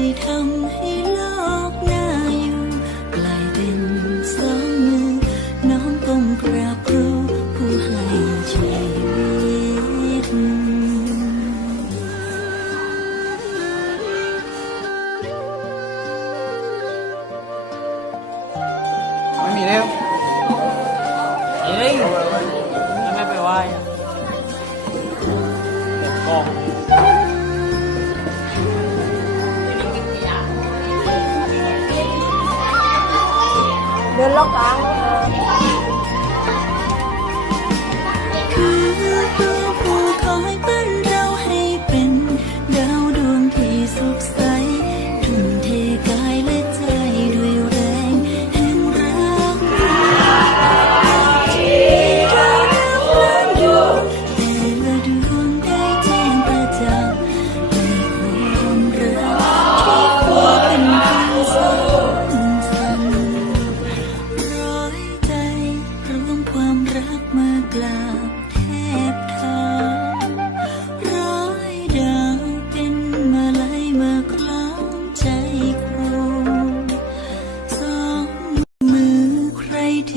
ที่ทำให้โลกน่าอยู่กลายเป็นสองมือ น้องก้มกราบครูผู้ให้ชีวิต ไม่มีแล้วเฮ้ยแล้วไมไปไหว้อะเด็กกอง เดิ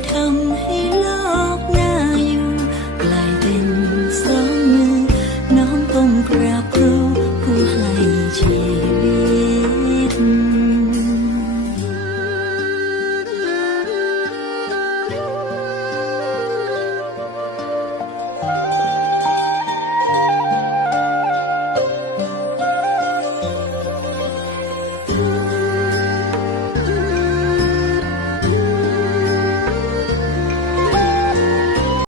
thăm